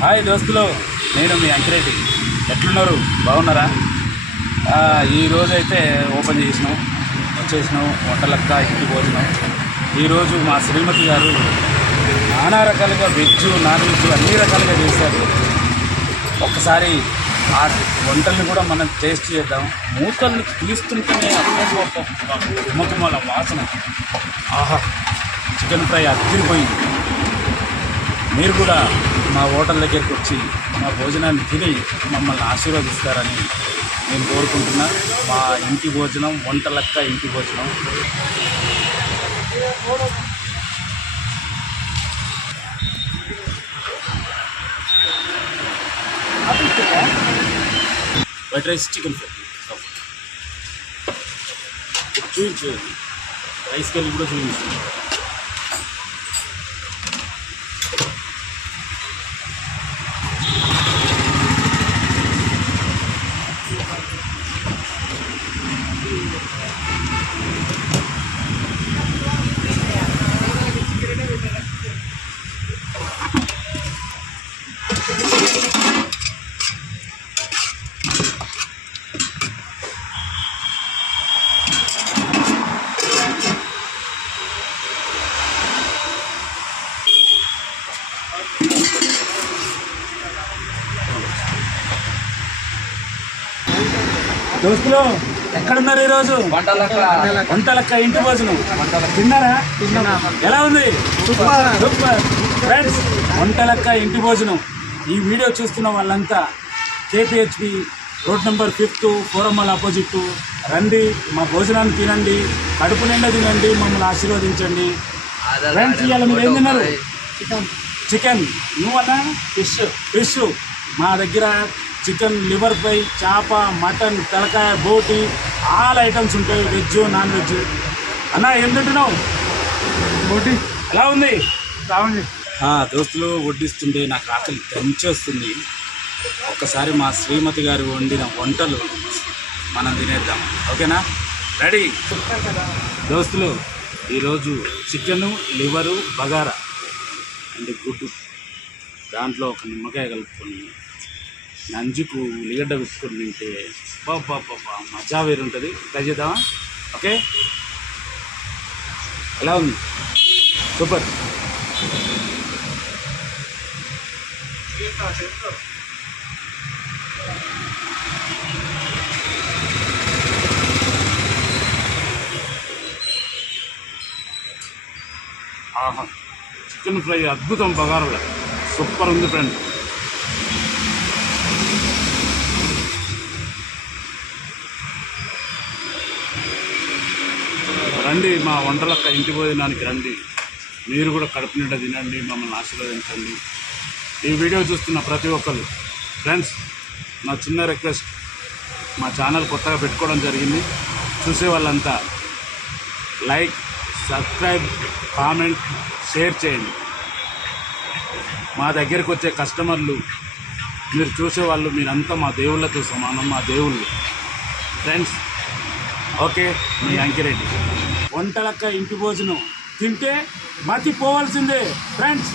Hi దోస్తులు, నేను మీ అంకిరెడ్డి. ఎట్లున్నారు? బాగున్నారా? ఈరోజు అయితే ఓపెన్ వచ్చేసినాం వంటలక్క ఇంటి భోజనం. ఈరోజు మా శ్రీమతి గారు నానా రకాలుగా వెజ్ నాన్ వెజ్ అన్ని రకాలుగా చేశారు. ఒక్కసారి ఆ వంటల్ని కూడా మనం టేస్ట్ చేద్దాం. మూతల్ని తీస్తుంటేనే గుమ్మగుమ్మల వాసన, ఆహా! చికెన్ ఫ్రై అదిరిపోయింది. మీరు కూడా మా హోటల్ దగ్గరికి వచ్చి మా భోజనాన్ని తిని మమ్మల్ని ఆశీర్వదిస్తారని నేను కోరుకుంటున్నా. మా ఇంటి భోజనం వంటలక్క ఇంటి భోజనం. వైట్ రైస్ చికెన్ ఫ్రై చూపించు, రైస్ కర్రీ కూడా చూపించు. దోస్తులు ఎక్కడున్నారు ఈరోజు? వంటలక్క ఇంటి భోజనం తిన్నారా? ఎలా ఉంది? సూపర్ ఫ్రెండ్స్, వంటలక్క ఇంటి భోజనం. ఈ వీడియో చూస్తున్న వాళ్ళంతా KPHP రోడ్ నెంబర్ 5 4 ఆపోజిట్ రండి, మా భోజనాన్ని తినండి, కడుపు నిండా తినండి, మమ్మల్ని ఆశీర్వదించండి. ఫ్రెండ్స్, ఇవాళ మీరు ఏం తిన్నారు? చికెన్. నువ్వన్నా? ఫిష్. మా దగ్గర చికెన్ లివర్ ఫ్రై, చేప, మటన్, తలకాయ, బోటి, ఆల్ ఐటమ్స్ ఉంటాయి, వెజ్ నాన్ వెజ్. అన్న ఏం తింటున్నావు? బోటి. ఎలా ఉంది? బాగుంది. దోస్తులు వడ్డిస్తుంటే నాకు ఆకలి దంచేస్తుంది. ఒక్కసారి మా శ్రీమతి గారు వండిన వంటలు మనం తినేద్దాం, ఓకేనా? రెడీ దోస్తులు. ఈరోజు చికెను, లివరు, బగారా అండ్ గుడ్డు, దాంట్లో ఒక నిమ్మకాయ కలుపుకొని నంజుకు ఉల్లిగడ్డ వేసుకొని తింటే బాబా మజా వేరు ఉంటుంది. ట్రై చేద్దామా? ఓకే, ఎలా ఉంది? సూపర్. ఆహా, చికెన్ ఫ్రై అద్భుతం, బగారాలో సూపర్ ఉంది ఫ్రెండ్. రండి, మా వంటలక్క ఇంటి భోజనానికి రండి. మీరు కూడా కడుపు నిండా తినండి, మమ్మల్ని ఆశీర్వదించండి. ఈ వీడియో చూస్తున్న ప్రతి ఒక్కరు ఫ్రెండ్స్, నా చిన్న రిక్వెస్ట్, మా ఛానల్ కొత్తగా పెట్టుకోవడం జరిగింది. చూసే వాళ్ళంతా లైక్, సబ్స్క్రైబ్, కామెంట్, షేర్ చేయండి. మా దగ్గరికి వచ్చే కస్టమర్లు, మీరు చూసేవాళ్ళు, మీరంతా మా దేవుళ్ళతో సమానం, మా దేవుళ్ళు ఫ్రెండ్స్. ఓకే, మీ అంకిరెడ్డి. వంటలక్క ఇంటి భోజనం తింటే మతిపోవాల్సిందే ఫ్రెండ్స్.